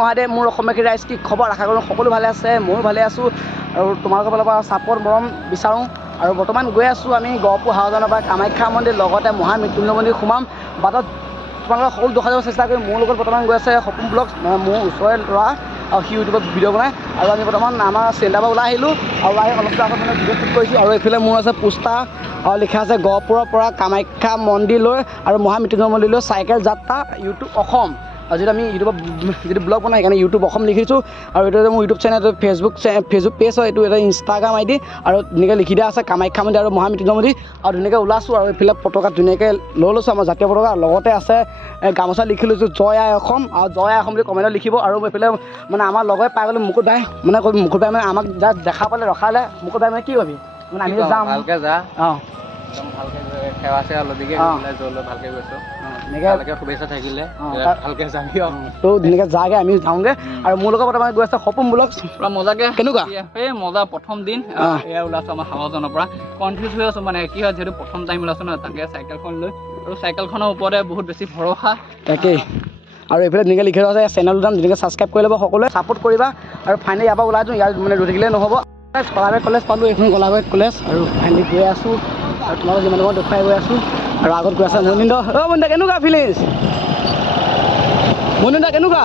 মহাদেৱ মোৰ অসমীয়া ৰাইজ কি খবৰ আশা কৰোঁ সকলো ভালে আছে ময়ো ভালে আছোঁ আৰু তোমালোকৰ ফালৰ পৰা ছাপৰ্ট মৰম বিচাৰোঁ আৰু বৰ্তমান গৈ আছোঁ আমি গহপুৰ হাউজানৰ পৰা কামাখ্যা মন্দিৰ লগতে মহামৃত্যুঞ্জয় মন্দিৰ সোমাম বাটত তোমালোকক সকলো দেখাই যাব চেষ্টা কৰিম মোৰ লগত বৰ্তমান গৈ আছে সপোন ব্লগ মোৰ ওচৰৰে ল'ৰা আৰু সি ইউটিউবত ভিডিঅ' বনায় আৰু আমি বৰ্তমান আমাৰ চেণ্টাৰৰ পৰা ওলাই আহিলোঁ আৰু অলপ আগত মানে ভিডিঅ' শ্বুট কৰিছোঁ আৰু এইফালে মোৰ আছে পোষ্টাৰ আৰু লিখা আছে গহপুৰৰ পৰা কামাখ্যা মন্দিৰলৈ আৰু মহামৃত্যুঞ্জয় মন্দিৰলৈ চাইকেল যাত্ৰা ইউটিউব অসম আৰু যিটো আমি ইউটিউবত যিটো ব্লগ বনাই সেইকাৰণে ইউটিউব অসম লিখিছোঁ আৰু এইটো মোৰ ইউটিউব চেনেল ফেচবুক পেজ হয় এইটো এটা ইনষ্টাগ্ৰাম আইডি আৰু ধুনীয়াকৈ লিখি দিয়া আছে কামাখ্যা মন্দিৰ আৰু মহামৃত্যুঞ্জয় মন্দিৰ আৰু ধুনীয়াকৈ ওলাইছোঁ আৰু এইফালে পতাকা ধুনীয়াকৈ লৈ লৈছোঁ আমাৰ জাতীয় পতাকা লগতে আছে গামোচা লিখি লৈছোঁ জয় আই অসম আৰু জয় আই অসম বুলি কমেণ্টত লিখিব আৰু এইফালে মানে আমাৰ লগৰে পাই গ'লে মুকুট বাই মানে মুকুট বাই মানে আমাক যাক দেখা পালে ৰখালে মুকুট বাই মানে কি ভাবি মানে আমি যাম ভালকৈ যা অঁ একদম ভালকৈ সেৱা চেৱা লদিকে জলৈ ভালকৈ গৈছোঁ এনেকৈ শুভেচ্ছা থাকিলে ভালকৈ যাবি তো ধুনীয়াকৈ যাগে আমি যাওঁগৈ আৰু মোৰ লগত বৰ্তমান গৈ আছে সপোন ব্লগ পূৰা মজাকৈ কেনেকুৱা এই মজা প্ৰথম দিন এয়া ওলাইছোঁ আমাৰ হাৱাজানৰ পৰা কনফিউজ হৈ আছোঁ মানে কি হয় যিহেতু প্ৰথম টাইম ওলাইছোঁ ন তাকে চাইকেলখন লৈ আৰু চাইকেলখনৰ ওপৰতে বহুত বেছি ভৰসা তাকেই আৰু এইফালে ধুনীয়াকৈ লিখি থোৱা আছে চেনেলটো যাম ধুনীয়াকৈ ছাবস্ক্ৰাইব কৰি ল'ব সকলোৱে ছাপোৰ্ট কৰিবা আৰু ফাইনেলি ইয়াৰ পৰা ওলাই দিওঁ ইয়াত মানে ৰৈ থাকিলে নহ'ব কলাবাৰী কলেজ পালোঁ এইখন কলাবাৰী কলেজ আৰু ফাইনেলি গৈ আছোঁ আৰু তোমালোক যিমান সময়ত দেখুৱাই গৈ আছোঁ আৰু আগত গৈ আছে মনিন্দ মনিন্দ কেনেকুৱা ফিলিংছ মনিন্দ কেনেকুৱা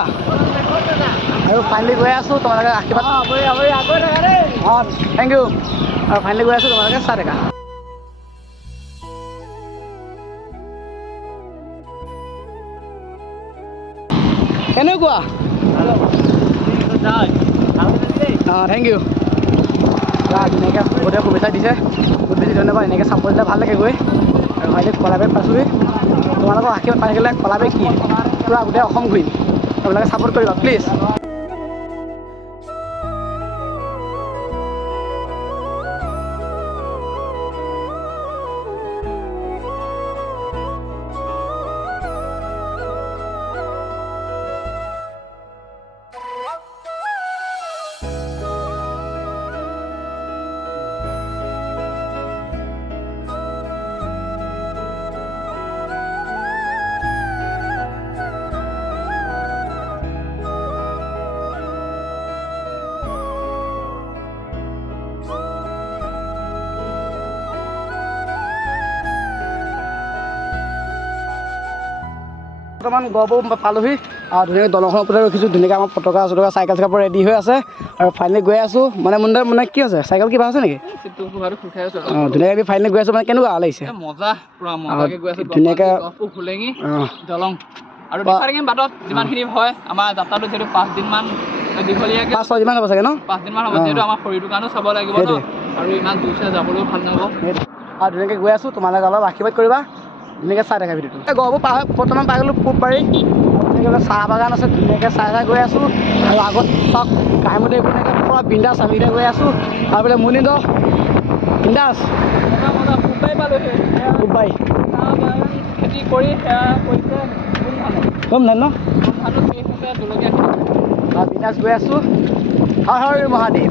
আৰু ফাইনেলি গৈ আছোঁ তোমালোকে আশীৰ্বাদ অঁ থেংক ইউ আৰু ফাইনেলি গৈ আছোঁ তোমালোকে চাই দেখা কেনেকুৱা অঁ থেংক ইউ ধুনীয়াকৈ বহুতে শুভেচ্ছা দিছে বহুত বেছি ধন্যবাদ এনেকৈ চাপৰ্ট দিলে ভাল লাগে গৈ আৰু মই কলাবাৰীত পাইছোঁহি তোমালোকৰ আশীৰ্বাদ পাই থাকিলে কলাবাৰী কি পূৰা গোটেই অসম ঘূৰিম তোমালোকে ছাপৰ্ট কৰিবা প্লিজ বৰ্তমান গহপুৰ পালোহি আৰু ধুনীয়াকৈ দলংখনৰ ওপৰতে ৰখিছোঁ ধুনীয়াকৈ আমাৰ পতাকা চতকা চাইকেল চাইকেল ৰেডি হৈ আছে আৰু ফাইনেলি গৈ আছোঁ মানে মোৰ মানে কি হৈছে চাইকেল কিবা আছে নেকি অঁ ধুনীয়াকৈ আমি ফাইনেলি গৈ আছোঁ মানে কেনেকুৱা লাগিছে মজা পূৰা মজাকৈ গৈ আছোঁ ধুনীয়াকৈ ফুলেঙি দলং আৰু দেখাই থাকিম বাটত যিমানখিনি হয় আমাৰ যাত্ৰাটো যিহেতু 5 দিনমান দীঘলীয়াকৈ 5-6 দিনমান হ'ব চাগে ন 5 দিনমান হ'ব যিহেতু আমাৰ শৰীৰটোৰ কাৰণেও চাব লাগিব ন আৰু ইমান জোৰচে যাবলৈও ভাল নহ'ব আৰু ধুনীয়াকৈ গৈ আছোঁ তোমালোকে অলপ আশীৰ্বাদ কৰিবা ধুনীয়াকৈ চাই দেখা ভিডিঅ'টো গহপুৰ বৰ্তমান পাই গ'লোঁ পূববাৰী ধুনীয়াকৈ চাহ বাগান আছে ধুনীয়াকৈ চাই গৈ আছোঁ আৰু আগত চাওক কাইমতে ধুনীয়াকৈ পূৰা বিন্দাছ আমি এতিয়া গৈ আছোঁ আৰু বোলে মুনিন্দ বিন্দাছ পূববাৰী পালোহি পূববাৰী চাহ বাগান খেতি কৰি সেয়া কৰিছে গম নাই ন জলকীয়া আৰু বিন্দাছ গৈ আছোঁ হৰ হৰ মহাদেৱ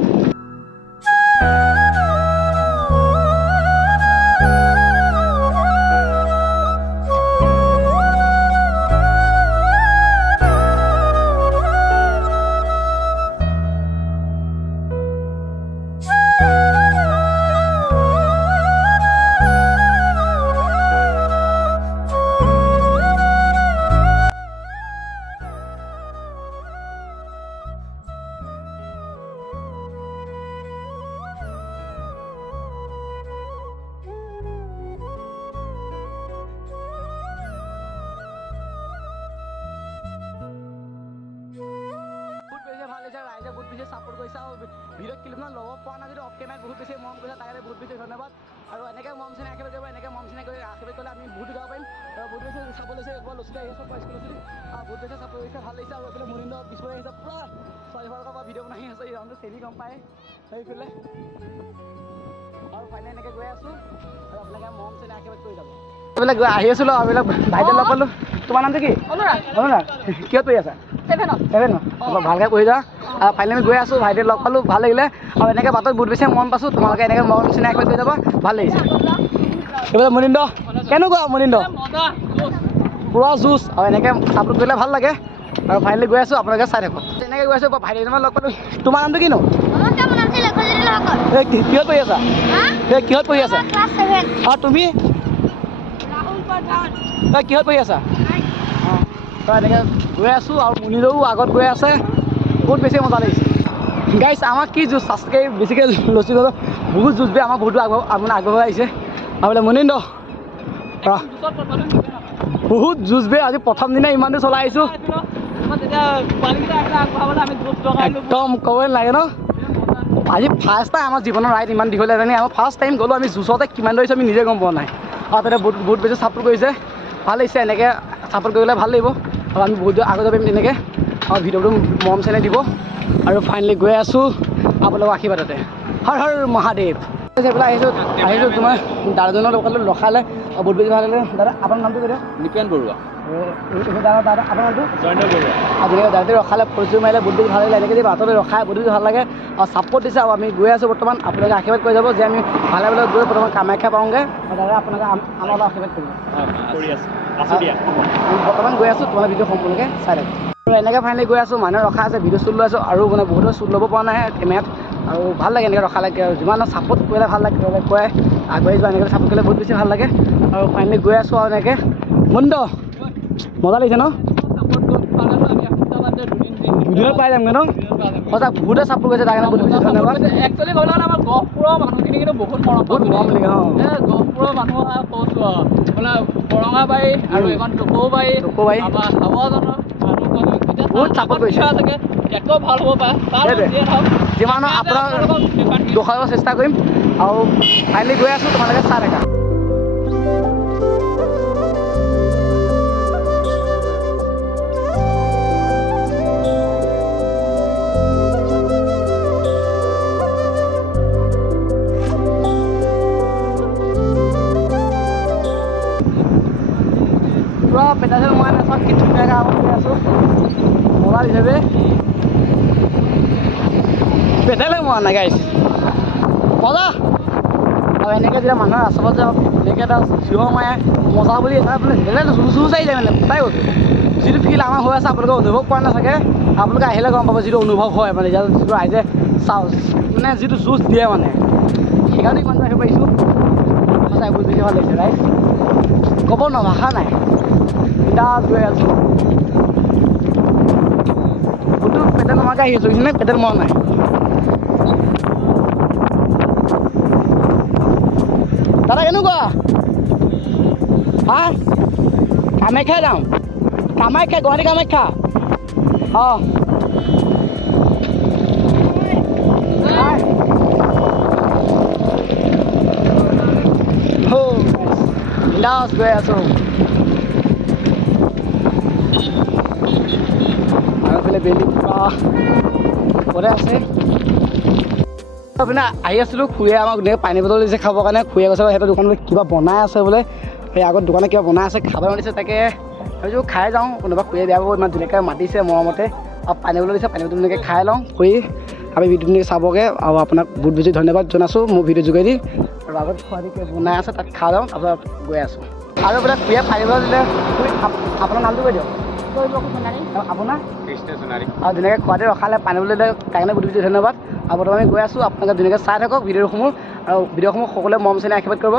ৰাইজে বহুত বেছি ছাপোৰ্ট কৰিছে আৰু ভিডিঅ'ত ক্লিপমান ল'ব পৰা নাই যদি অফ কেমেৰাত বহুত বেছি মৰম কৰিছে তাকে বহুত বেছি ধন্যবাদ আৰু এনেকৈ মৰম চেনেহ আশীৰ্বাদ কৰিব এনেকৈ মৰম চেনেহ কৰি আশীৰ্বাদ কৰিলে আমি বহুত যাব পাৰিম আৰু বহুত বেছি চাব লৈছে একবাৰ ল'ৰা ছোৱালী আহি আছে স্কুল লৈছিলোঁ বহুত বেছি ছাপোৰ্ট কৰিছে ভাল লাগিছে আৰু এইফালে মুনিন্দ পিছলৈ আহিছে পূৰা ছোৱালীবিলাকৰ পৰা ভিডিঅ' বনাই আছে ৰাউণ্ডটো চেনি গম পায় সেইফালে আৰু ফাইনেলি এনেকৈ গৈ আছোঁ আৰু আপোনালোকে মৰম চেনেহ আশীৰ্বাদ কৰি যাব এইবিলাক আহি আছিলোঁ আৰু এইবিলাক ভাইটেল লগ পালোঁ তোমাৰ নামটো কি অনুৰাগ কিয় পঢ়ি আছা 7 ভালকৈ পঢ়ি যা ফাইনেলি আমি গৈ আছোঁ ভাইটেল লগ পালোঁ ভাল লাগিলে আৰু এনেকৈ বাটত বহুত বেছি মৰম পাইছোঁ তোমালোকে এনেকৈ মৰম চেনেহ আশীৰ্বাদ কৰি যাব ভাল লাগিছে এইবিলাক মুনিন্দ কেনেকুৱা মুনিন্দ পূৰা জুচ আৰু এনেকৈ ছাপোৰ্ট কৰিলে ভাল লাগে আৰু ফাইনেলি গৈ আছোঁ আপোনালোকে চাই থাকক তেনেকৈ গৈ আছোঁ ভাইটি এজনমান লগ পালোঁ তোমাৰ নামটো কিনো কিহত পঢ়ি আছা কিহত পঢ়ি আছা আৰু তুমি কিহত পঢ়ি আছা অঁ এনেকৈ গৈ আছোঁ আৰু মুনিলেও আগত গৈ আছে বহুত বেছি মজা লাগিছে গাইছ আমাক কি জুচ তাতকৈ বেছিকৈ লচি গ'লোঁ বহুত জুচ বে আমাৰ বহুতো আগবঢ়াই আহিছে আৰু বোলে মুনিন্দ বহুত জুচ বে আজি প্ৰথম দিনা ইমান দূৰ চলাই আহিছোঁ একদম ক'বই নালাগে ন আজি ফাৰ্ষ্ট টাইম আমাৰ জীৱনৰ ৰাইড ইমান দীঘলীয়া জানি আমাৰ ফাৰ্ষ্ট টাইম গ'লোঁ আমি জুচতে কিমান ধৰিছোঁ আমি নিজে গম পোৱা নাই আৰু তাতে বহুত বেছি ছাপোৰ্ট কৰিছে ভাল লাগিছে এনেকৈ ছাপোৰ্ট কৰিলে ভাল লাগিব আৰু আমি বহুত দূৰ আগত যাব পাৰিম তেনেকৈ আৰু ভিডিঅ'টো মৰম চেনেহ দিব আৰু ফাইনেলি গৈ আছোঁ আপোনালোকৰ আশীৰ্বাদতে হৰ হৰ মহাদেৱ এইফালে আহিছোঁ তোমাৰ দাদাজনৰ দোকানত ৰখালে বহুত বেছি ভাল লাগিলে দাদা আপোনাৰ নামটো কৈ দিয়ক নিপেন বৰুৱা দাদা আপোনাৰ নামটো জয়ন্ত বৰুৱা আজিকালি দাদাতে ৰখালে পৰিচয় মাৰিলে বহুত বেছি ভাল লাগিলে এনেকৈ যদি বাটতে ৰখাই বহুত বেছি ভাল লাগে আৰু ছাপোৰ্ট দিছে আৰু আমি গৈ আছোঁ বৰ্তমান আপোনালোকে আশীৰ্বাদ কৰি যাব যে আমি ভালে ভালে গৈ বৰ্তমান কামাখ্যা পাওঁগৈ আৰু দাদা আপোনালোকে আমাৰ আশীৰ্বাদ কৰিব বৰ্তমান গৈ আছোঁ তোমাৰ ভিডিঅ' সম্পূৰ্ণকৈ চাই থাকক আৰু এনেকৈ ফাইনেলি গৈ আছোঁ মানুহে ৰখা আছে ভিডিঅ' শ্বুট লৈ আছোঁ আৰু মানে বহুতে শ্বুট ল'ব পৰা নাই কেমেৰাত আৰু ভাল লাগে এনেকৈ ৰখা লাগে আৰু যিমান ছাপোৰ্ট কৰিলে ভাল লাগে কয় আগবাঢ়ি যোৱা এনেকৈ ছাপোৰ্ট কৰিলে বহুত বেছি ভাল লাগে আৰু ফাইনেলি গৈ আছোঁ আৰু এনেকৈ মুণ্ড মজা লাগিছে ন দুদিনত পাই যামগৈ ন সঁচা বহুতে ছাপোৰ্ট কৰিছে তাৰ কাৰণে বহুত বেছি ধন্যবাদ একচুৱেলি ক'বলৈ গ'লে আমাৰ গহপুৰৰ মানুহখিনি কিন্তু বহুত মৰম লাগে অঁ গহপুৰৰ মানুহ কৈছোঁ মানে বৰঙাবাৰী আৰু এখন টকৌবাৰী আমাৰ হাৱাজানৰ বহুত ছাপোৰ্ট কৰিছে চাগে ইয়াতকৈ ভাল হ'ব পাৰে যিমান আপোনাৰ দেখুৱাব চেষ্টা কৰিম আৰু ফাইনেলি গৈ আছোঁ তোমালোকে চাই থাকা পুৰা পেটাল মই নাচাওঁ কি ধুনীয়াকৈ আৰম্ভ কৰি আছোঁ মজা দিছে বে পেটালে মৰা নাই গাইছ মজা আৰু এনেকৈ যেতিয়া মানুহৰ ৰাস্তাত যাওঁ এনেকৈ এটা চিঞৰ মাৰে মজা বুলি এটা মানে বেলেগ জুচ আহি যায় মানে পাই গ'ল যিটো ফিল আমাৰ হৈ আছে আপোনালোকে অনুভৱ কৰা নাথাকে আপোনালোকে আহিলে গম পাব যিটো অনুভৱ হয় মানে যিটো ৰাইজে চাওঁ মানে যিটো জুচ দিয়ে মানে সেইকাৰণে ইমান আহিব পাৰিছোঁ সঁচাই বহুত বেছি ভাল লাগিছে ৰাইজ ক'ব ন ভাষা নাই বিন্দাছ গৈ আছোঁ বহুতো পেটেল নমাকৈ আহি আছোঁ সেইখিনি পেটেল মৰা নাই দাদা কেনেকুৱা হা কামাখ্যা যাওঁ কামাখ্যা গুৱাহাটী কামাখ্যা অঁ বিন্দাছ গৈ আছোঁ আৰু এইফালে বেলি পুৰা ওপৰতে আছে আপোনাৰ আহি আছিলোঁ খুৰীয়ে আমাক ধুনীয়াকৈ পানী বটল দিছে খাবৰ কাৰণে খুৰীয়ে কৈছে সিহঁতৰ দোকানত কিবা বনাই আছে বোলে সেই আগত দোকানত কিবা বনাই আছে খাব দিছে তাকে ভাবিছোঁ খাই যাওঁ কোনোবা খুৰীয়ে বেয়া পাব ইমান ধুনীয়াকৈ মাতিছে মৰমতে আৰু পানী বটল দিছে পানী বটল ধুনীয়াকৈ খাই লওঁ খুৰী আমি ভিডিঅ' ধুনীয়াকৈ চাবগৈ আৰু আপোনাক বহুত বেছি ধন্যবাদ জনাইছোঁ মোৰ ভিডিঅ' যোগেদি আৰু আগত খোৱাদি বনাই আছে তাত খাই যাওঁ তাৰপিছত গৈ আছোঁ আৰু বোলে খুৰীয়ে পানী বটল দিলে আপোনাৰ নামটো কৈ দিয়ক আপোনাৰ কৃষ্ণ সোণাৰী আৰু ধুনীয়াকৈ খোৱাদি ৰখালে পানী বটল দিলে তাৰ কাৰণে বহুত বেছি ধন্যবাদ আৰু বৰ্তমান আমি গৈ আছোঁ আপোনালোকে ধুনীয়াকৈ চাই থাকক ভিডিঅ'সমূহ আৰু ভিডিঅ'সমূহ সকলোৱে মৰম চেনেহ আশীৰ্বাদ কৰিব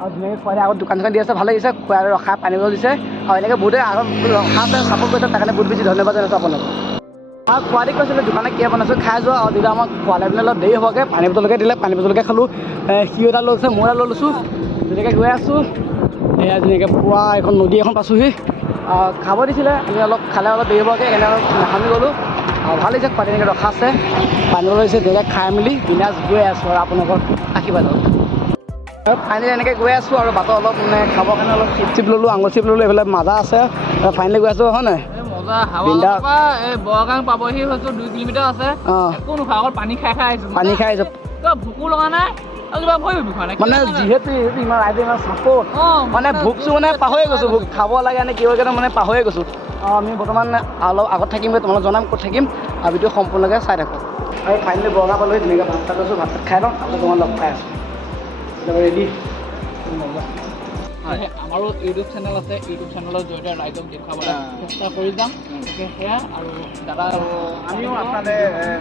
আৰু ধুনীয়াকৈ খোৱাই আগত দোকান দি আছে ভাল লাগিছে খোৱাই ৰখা পানী বটল দিছে আৰু এনেকৈ বহুতে আগত ৰখা আছে ছাপোৰ্ট কৰিছে তাৰ কাৰণে বহুত বেছি ধন্যবাদ জনাইছোঁ আপোনালোকক আৰু খোৱাদি কৈছিলে দোকানত কিয় বনাইছোঁ খাই যোৱা আৰু যেতিয়া আমাক খোৱালে পিনে অলপ দেৰি হ'বগৈ পানী বটলকে দিলে পানী বটলকে খালোঁ সিও এটা লৈছে মই এটা লৈ লৈছোঁ ধুনীয়াকৈ গৈ আছোঁ এয়া ধুনীয়াকৈ পুৱা এখন নদী এখন পাইছোঁহি খাব দিছিলে আমি অলপ খালে অলপ দেৰি হ'বগৈ সেইকাৰণে অলপ নাখামি গ'লোঁ আৰু ভাল লাগিছে খোৱা তেনেকৈ ৰখা আছে পানী বটল দিছে ধুনীয়াকৈ খাই মেলি বিন্দাছ গৈ আছোঁ আৰু আপোনালোকৰ আশীৰ্বাদত আৰু ফাইনেলি এনেকৈ গৈ আছোঁ আৰু বাটত অলপ মানে খাবৰ কাৰণে অলপ চিপ ল'লোঁ আঙুল চিপ ল'লোঁ এইফালে মাজা আছে ফাইনেলি গৈ আছোঁ হয় নাই বৰগাং পাবহি হৈছোঁ 2 কিলোমিটাৰ আছে একো নোখোৱা অকল পানী খাই আহিছোঁ ভোকো লগা নাই মানে যিহেতু ইমান ৰাইজে ইমান ছাপোৰ্ট মানে ভোকটো মানে পাহৰি গৈছোঁ ভোক খাব লাগে নে কি হয় মানে পাহৰি গৈছোঁ আমি বৰ্তমান অলপ আগত থাকিম তোমালোক জনাম ক'ত থাকিম আৰু ভিডিঅ' সম্পূৰ্ণকৈ চাই থাকোঁ আৰু ফাইনেলি বৰগাং পালোহি ধুনীয়াকৈ ভাত চাত লৈছোঁ ভাত চাত খাই লওঁ তাৰপিছত তোমাক লগ পাই আছোঁ ৰেডি সেয়েহে আমাৰো ইউটিউব চেনেল আছে, ইউটিউব চেনেলৰ জৰিয়তে ৰাইজক দেখুৱাবলৈ চেষ্টা কৰি যাম। গতিকে সেয়া আৰু দাদা আমিও আপোনালৈ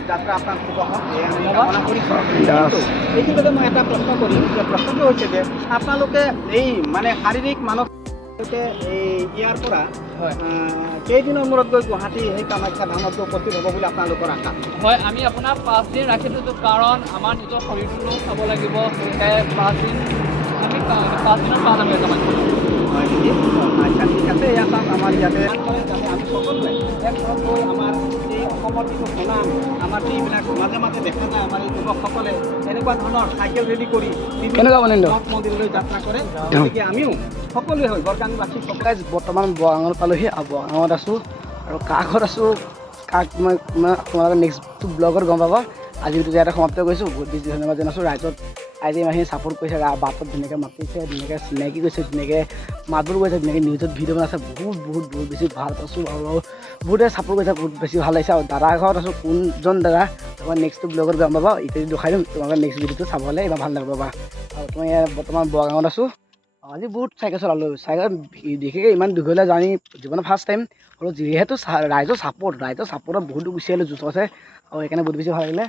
যাত্ৰা আপোনাৰ শুভ হওক এয়া আমি কামনা কৰিছোঁ। কিন্তু এইখিনিতে মই এটা প্ৰশ্ন কৰিম যে প্ৰশ্নটো হৈছে যে আপোনালোকে এই মানে শাৰীৰিক মানসিকভাৱে এই ইয়াৰ পৰা হয় কেইদিনৰ মূৰত গৈ গুৱাহাটী সেই কামাখ্যা ধামত উপস্থিত হ'ব বুলি আপোনালোকৰ আশা? হয়, আমি আপোনাৰ 5 দিন ৰাখি থৈছোঁ, কাৰণ আমাৰ নিজৰ শৰীৰটোও চাব লাগিব। সেয়েহে 5 দিন আমি 5 দিনত পাঁচ আমি কামাখ্যা। হয় নেকি? আচ্ছা, ঠিক আছে। এয়া চাওক আমাৰ ইয়াতে যাতে আমি সকলোৱে এক ঘৰত গৈ আমাৰ এই অসমৰ যিটো সুনাম, আমাৰ যিবিলাক মাজে মাজে দেখা যায় আমাৰ এই যুৱকসকলে এনেকুৱা ধৰণৰ চাইকেল ৰেডি কৰি কেনেকুৱা বনিন্দ? মঠ মন্দিৰলৈ যাত্ৰা কৰে, গতিকে আমিও সকলোৱে হৈ বৰগাংবাসী গাইজ বৰ্তমান বৰাঙত পালোহি আৰু বৰাঙত আছোঁ আৰু কাৰ ঘৰত আছোঁ কাক মই তোমালোকে নেক্সট ব্লগত গম পাবা। আজি ভিডিঅ'টো ইয়াতে সমাপ্ত কৰিছোঁ। বহুত বেছি ধন্যবাদ জনাইছোঁ ৰাইজত। ৰাইজে ইমানখিনি ছাপোৰ্ট কৰিছে, বাটত ধুনীয়াকৈ মাতিছে, ধুনীয়াকৈ চিনাকি কৰিছে, ধুনীয়াকৈ মাতবোৰ কৰিছে, ধুনীয়াকৈ নিউজত ভিডিঅ' বনাইছে। বহুত বেছি ভাল পাইছোঁ আৰু বহুতে ছাপোৰ্ট কৰিছে, বহুত বেছি ভাল লাগিছে। আৰু দাদাৰ ঘৰত আছোঁ, কোনজন দাদা তোমাক নেক্সট ব্লগত গম পাবা। এতিয়া দেখাই দিম তোমালোকে নেক্সট ভিডিঅ'টো চাবলৈ ইমান ভাল নাপাবা। আৰু মই বৰ্তমান বৰাগাঙত আছোঁ। আজি বহুত চাইকেল চলালোঁ। চাইকেল বিশেষকৈ ইমান দীঘলীয়া জাৰ্ণি জীৱনৰ ফাৰ্ষ্ট টাইম। আৰু যিহেতু ৰাইজৰ ছাপোৰ্টত বহুতো গুচি আহিলোঁ, জোচ আছে আৰু সেইকাৰণে বহুত বেছি ভাল লাগিলে।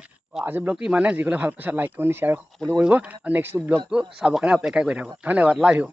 আজি ব্লগটো ইমানে। যিকোনে ভাল পাইছে লাইক কমেণ্ট শ্বেয়াৰ সকলো কৰিব আৰু নেক্সট ব্লগটো চাবৰ কাৰণে অপেক্ষা কৰি থাকক। ধন্যবাদ। Love you.